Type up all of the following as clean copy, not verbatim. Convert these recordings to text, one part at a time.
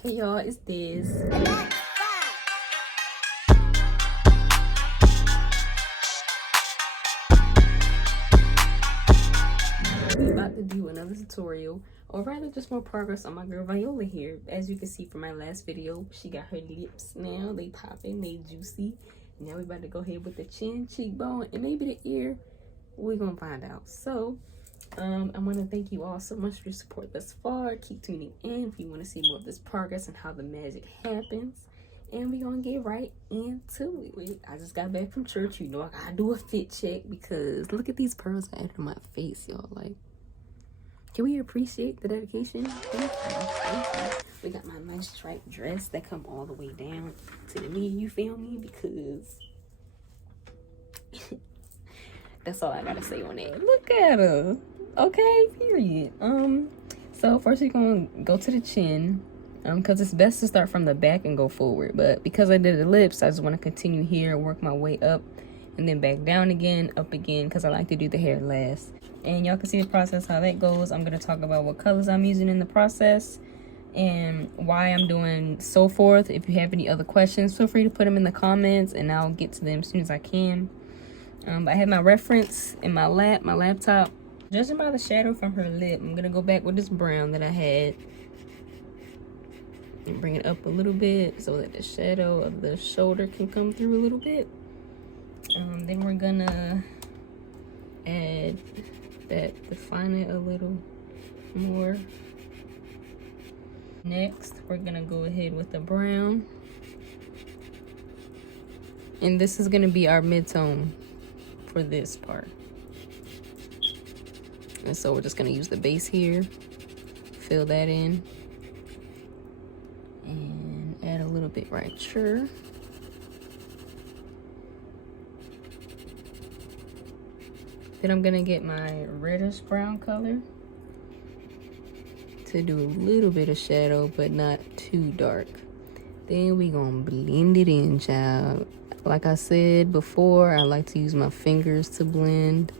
Hey y'all, it's Deetz. We about to do another tutorial, or rather just more progress on my girl Viola here. As you can see from my last video, she got her lips now. They popping, they juicy. Now we about to go ahead with the chin, cheekbone, and maybe the ear. We're gonna find out. So I want to thank you all so much for your support thus far. Keep tuning in if you want to see more of this progress and how the magic happens. And we're gonna get right into it. Wait, I just got back from church. You know I gotta do a fit check because look at these pearls I have in my face, y'all. Like, can we appreciate the dedication? Thank you. Thank you. We got my nice striped dress that come all the way down to the knee. You feel me? Because that's all I gotta say on that. Look at her. Okay, period. So first we're gonna go to the chin. Because it's best to start from the back and go forward. But because I did the lips, I just want to continue here, work my way up, and then back down again, up again, because I like to do the hair last. And y'all can see the process, how that goes. I'm gonna talk about what colors I'm using in the process and why I'm doing so forth. If you have any other questions, feel free to put them in the comments and I'll get to them as soon as I can. I have my reference in my laptop. Judging by the shadow from her lip, I'm gonna go back with this brown that I had and bring it up a little bit so that the shadow of the shoulder can come through a little bit. Then we're gonna add that, define it a little more. Next, we're gonna go ahead with the brown. And this is gonna be our mid-tone for this part. And so we're just gonna use the base here, fill that in, and add a little bit right here. Then I'm gonna get my reddish brown color to do a little bit of shadow, but not too dark. Then we gonna blend it in, child. Like I said before, I like to use my fingers to blend,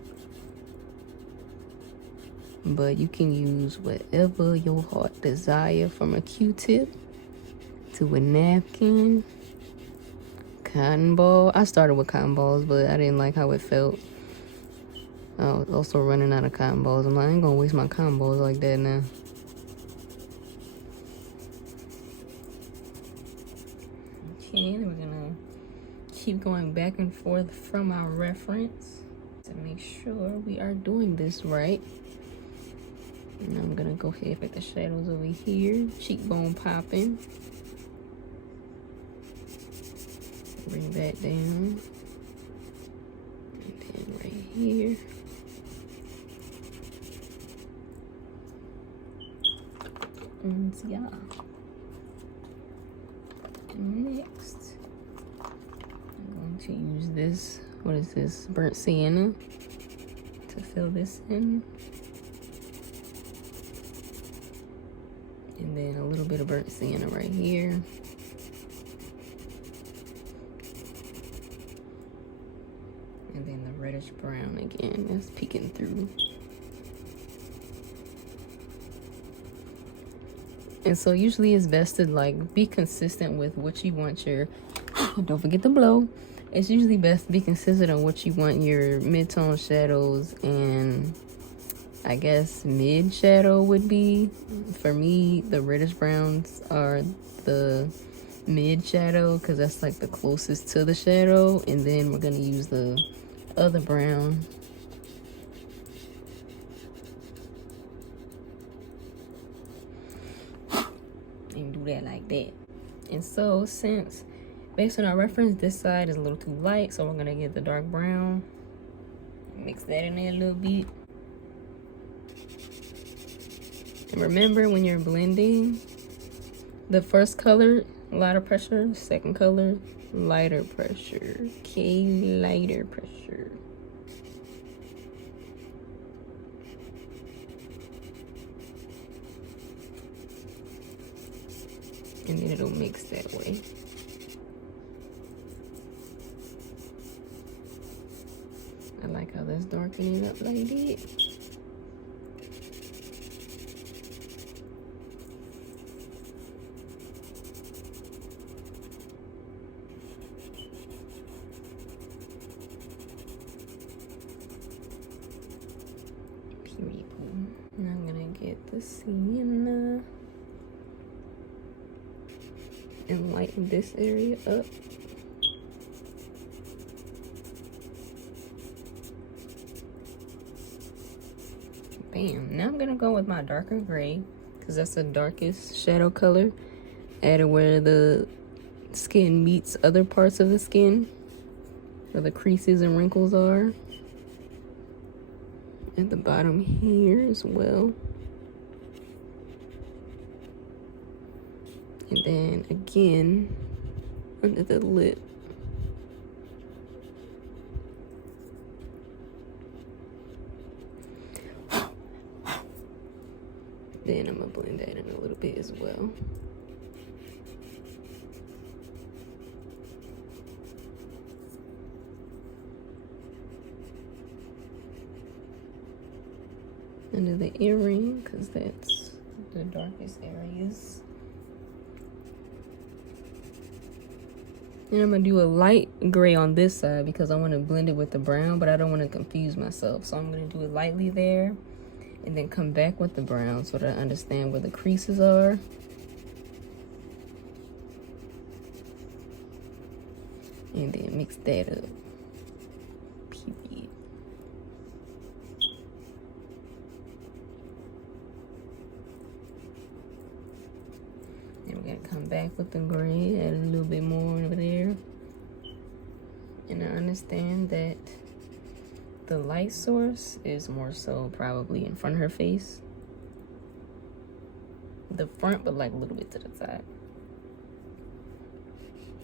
but you can use whatever your heart desire, from a Q-tip to a napkin, cotton ball. I started with cotton balls, but I didn't like how it felt. I was also running out of cotton balls. I'm like, I ain't gonna waste my cotton balls like that now. Okay, then we're gonna keep going back and forth from our reference to make sure we are doing this right. And I'm gonna go ahead with the shadows over here, cheekbone popping. Bring that down. And then right here. And yeah. Next, I'm going to use this, what is this, burnt sienna, to fill this in. And then a little bit of burnt sienna right here. And then the reddish brown again, that's peeking through. And so usually it's best to like be consistent with what you want your, don't forget to blow. It's usually best to be consistent on what you want your mid-tone shadows, and I guess mid shadow would be, for me, the reddish browns are the mid shadow because that's like the closest to the shadow. And then we're gonna use the other brown and do that like that. And so since based on our reference, this side is a little too light, so we're gonna get the dark brown, mix that in there a little bit. And remember, when you're blending, the first color, lighter pressure, second color, lighter pressure. Okay, lighter pressure. And then it'll mix that way. I like how that's darkening up like that. the sienna and lighten this area up. Bam. Now I'm gonna go with my darker gray because that's the darkest shadow color. Add it where the skin meets other parts of the skin, where the creases and wrinkles are. At the bottom here as well. And then again under the lip. Then I'm gonna blend that in a little bit as well. Under the earring, because that's the darkest areas. And I'm gonna do a light gray on this side because I want to blend it with the brown, but I don't want to confuse myself. So I'm gonna do it lightly there and then come back with the brown so that I understand where the creases are. And then mix that up. Period. And we're gonna come back with the gray, add a little bit more over there. And I understand that the light source is more so probably in front of her face. The front, but like a little bit to the side.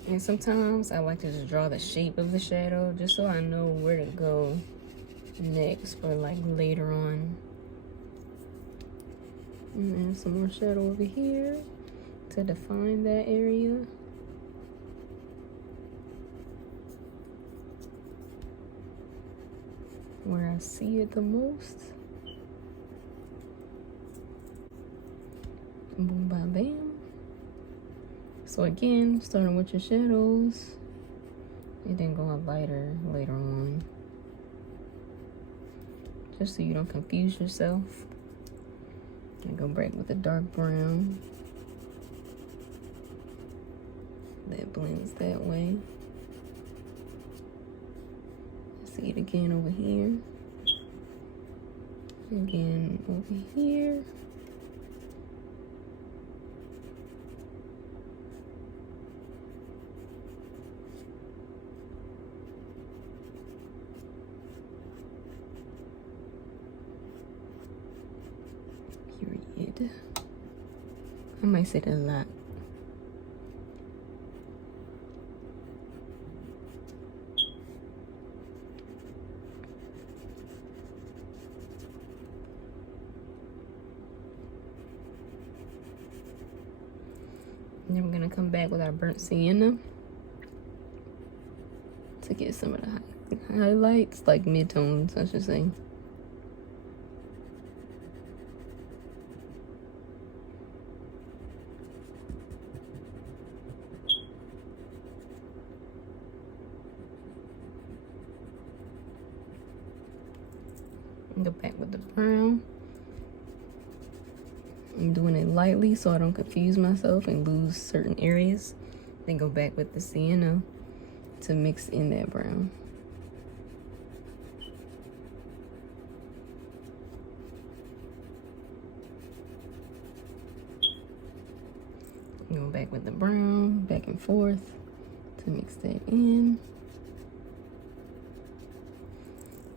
And sometimes I like to just draw the shape of the shadow just so I know where to go next or like later on. And then some more shadow over here to define that area. Where I see it the most. Boom, bam, bam. So again, starting with your shadows, and then going lighter later on. Just so you don't confuse yourself. And go back with the dark brown. That blends that way. See it again over here. Again over here. Period. I might say that a lot. And then we're gonna come back with our burnt sienna to get some of the highlights, like mid-tones, I should say. Go back with the brown. I'm doing it lightly so I don't confuse myself and lose certain areas. Then go back with the sienna to mix in that brown. Go back with the brown, back and forth to mix that in.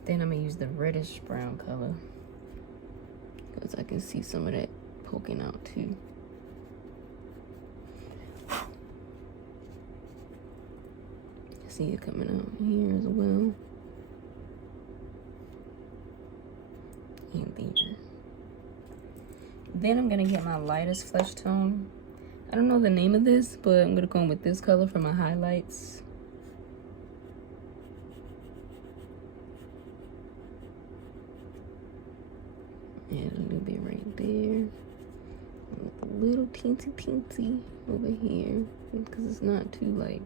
Then I'm gonna use the reddish brown color because I can see some of that poking out too. See it coming out here as well. And there. Then I'm gonna get my lightest flesh tone. I don't know the name of this, but I'm gonna go in with this color for my highlights. And a little bit right there. A little teensy over here because it's not too light.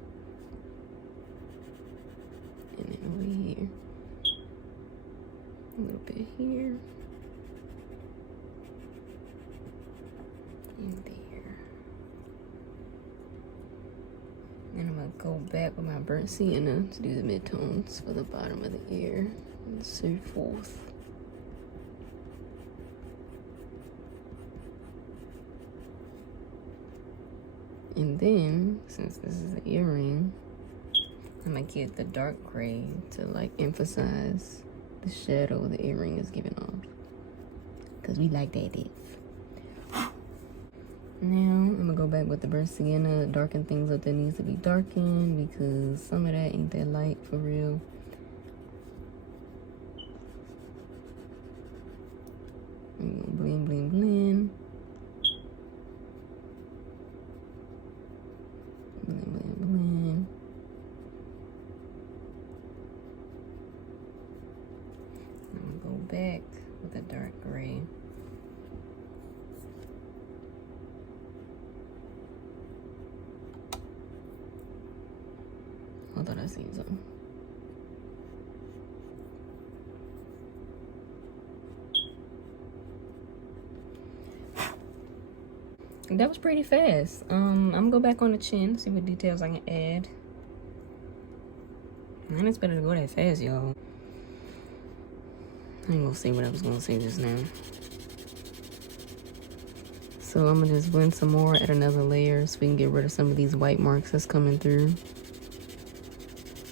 And then over here. A little bit here. in there. And I'm gonna go back with my burnt sienna to do the midtones for the bottom of the ear and so forth. And then, since this is an earring, I'm gonna get the dark gray to like emphasize the shadow the earring is giving off. Cause we like that Deetz. Now, I'm gonna go back with the burnt sienna, darken things up that needs to be darkened because some of that ain't that light for real. I'm gonna blend, blend, blend. Blend, blend, blend. I'm gonna go back with the dark gray. I thought I seen something. That was pretty fast. I'm gonna go back on the chin, see what details I can add. Man, it's better to go that fast, y'all. I ain't gonna say what I was gonna say just now. So I'm gonna just blend some more, add another layer so we can get rid of some of these white marks that's coming through.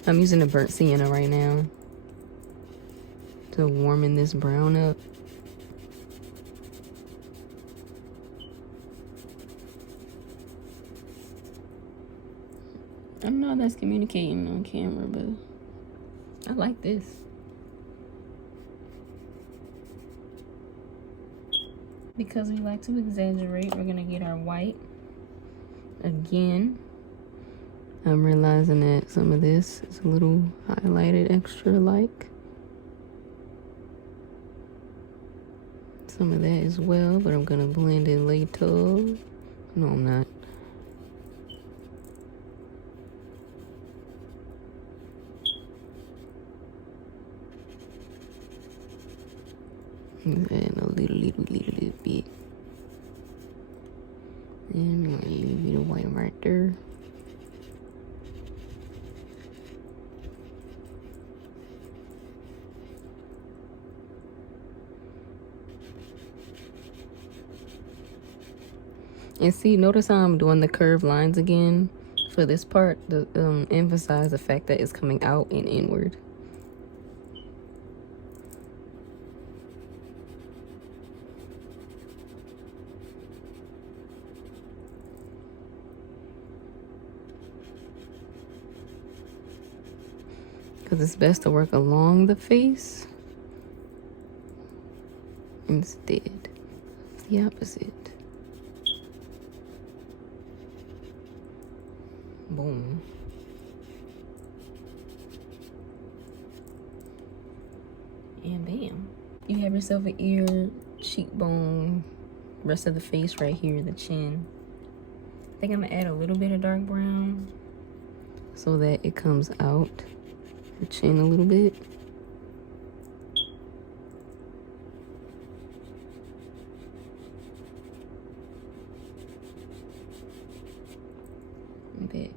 I'm using the burnt sienna right now to warm this brown up. I don't know how that's communicating on camera, but I like this. Because we like to exaggerate, we're gonna get our white again. I'm realizing that some of this is a little highlighted extra like. Some of that as well, but I'm gonna blend it later. No, I'm not. And a little bit. And I'm gonna leave the white right there. And see, notice how I'm doing the curved lines again for this part to emphasize the fact that it's coming out and inward. Because it's best to work along the face instead. It's the opposite. Boom. And bam. You have yourself an ear, cheekbone, rest of the face right here, the chin. I think I'm gonna add a little bit of dark brown so that it comes out the chin a little bit. Okay.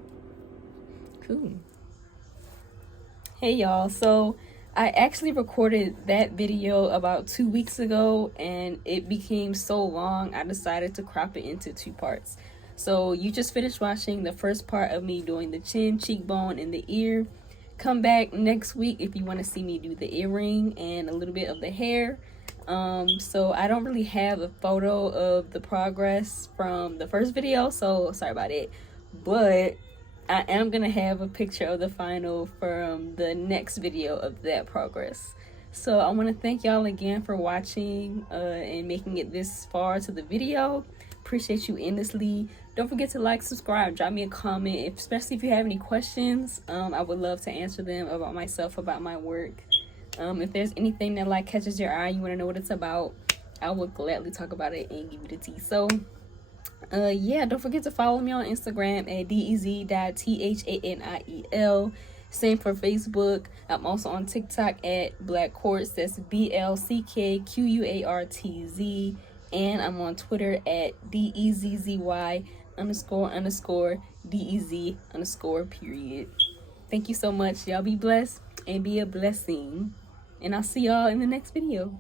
Cool. Hey y'all, so I actually recorded that video about 2 weeks ago and it became so long I decided to crop it into 2 parts. So you just finished watching the first part of me doing the chin, cheekbone, and the ear. Come back next week if you want to see me do the earring and a little bit of the hair. So I don't really have a photo of the progress from the first video, so sorry about it. But I am gonna have a picture of the final from the next video of that progress. So I want to thank y'all again for watching and making it this far to the video. Appreciate you endlessly. Don't forget to like, subscribe, drop me a comment, especially if you have any questions. I would love to answer them about myself, about my work. If there's anything that like catches your eye, you want to know what it's about, I will gladly talk about it and give you the tea. So yeah, don't forget to follow me on Instagram at dez.thaniel. Same for Facebook. I'm also on TikTok at Black Quartz. That's BLCKQUARTZ. And I'm on Twitter at DEZZY__DEZ_period. Thank you so much. Y'all be blessed and be a blessing. And I'll see y'all in the next video.